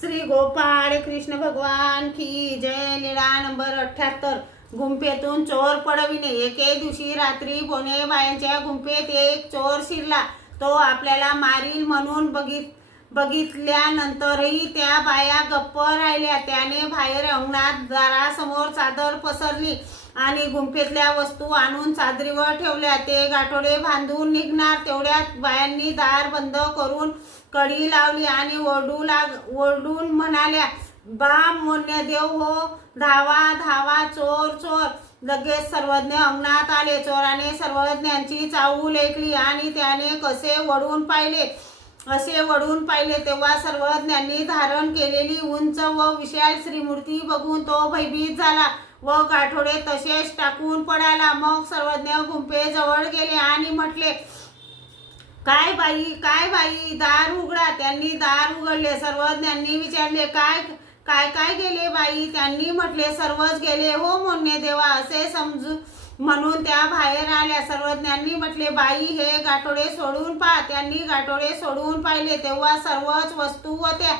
श्री गोपाळ कृष्ण भगवान की जय। लीळा नंबर 78। गुंफेतून चोर पळविणे। एके दिवशी रात्री बोनेबाईंच्या गुंफेत एक चोर शिरला। तो आपल्याला मारील म्हणून बघितल्यानंतरही त्या बाया गप्प राहिल्या। त्याने बाहेर अंगणात दारासमोर चादर पसरली आणि गुंफेतल्या वस्तू आणून चादरीवर ठेवल्या। ते गाठोडे बांधून निघणार तेवढ्यात बायांनी दार बंद करून कडी लावली आणि ओरडून म्हणाल्या, बा मोन्यदेव हो, धावा धावा, चोर चोर। लगेच सर्वज्ञ अंगणात आले। चोराने सर्वज्ञांची चाहूल ऐकली आणि त्याने असे वळून पाहिले तेव्हा सर्वज्ञांनी धारण केलेली उंच व विशाल श्रीमूर्ती बघून तो भयभीत झाला व गाठोडे तसेच टाकून पडाला। मग सर्वज्ञ गुंफेजवळ गेले आणि म्हटले, काय बाई दार उघडा। त्यांनी दार उघडले। सर्वज्ञांनी विचारले, काय गेले बाई? त्यांनी म्हटले, सर्वच गेले हो मोन्यदेवा, असे समजू म्हणून त्या बाहेर आल्या। सर्वज्ञांनी म्हटले, बाई हे गाठोडे सोडून पहा। त्यांनी गाठोडे सोडून पाहिले तेव्हा सर्वच वस्तू होत्या।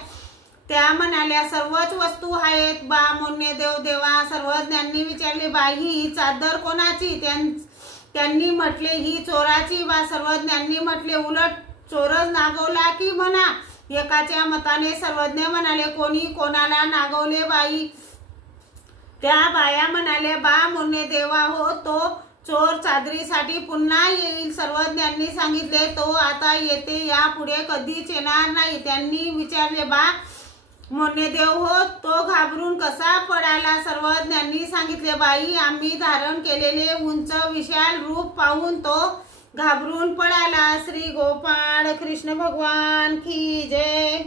त्या म्हणाल्या, सर्वच वस्तू आहेत बा मोन्यदेव देवा। सर्वज्ञांनी विचारले, बाई ही चादर कोणाची? त्यांनी म्हटले, ही चोराची बा। सर्वज्ञांनी म्हटले, उलट चोरच नागवला की म्हणा? एकाच्या मताने सर्वज्ञ म्हणाले, कोणी कोणाला नागवले बाई? त्या बाया म्हणाल्या, बा मोन्यदेवा हो, तो चोर चादरीसाठी पुन्हा येईल। सर्वज्ञांनी सांगितले, तो आता येते, यापुढे कधीच येणार नाही। त्यांनी विचारले, बा मोन्यदेव हो, तो घाबरून कसा पडाला? सर्वज्ञांनी सांगितले, बाई आम्ही धारण केलेले उंच विशाल रूप पाहून तो घाबरून पडाला। श्री गोपाळ कृष्ण भगवान की जय।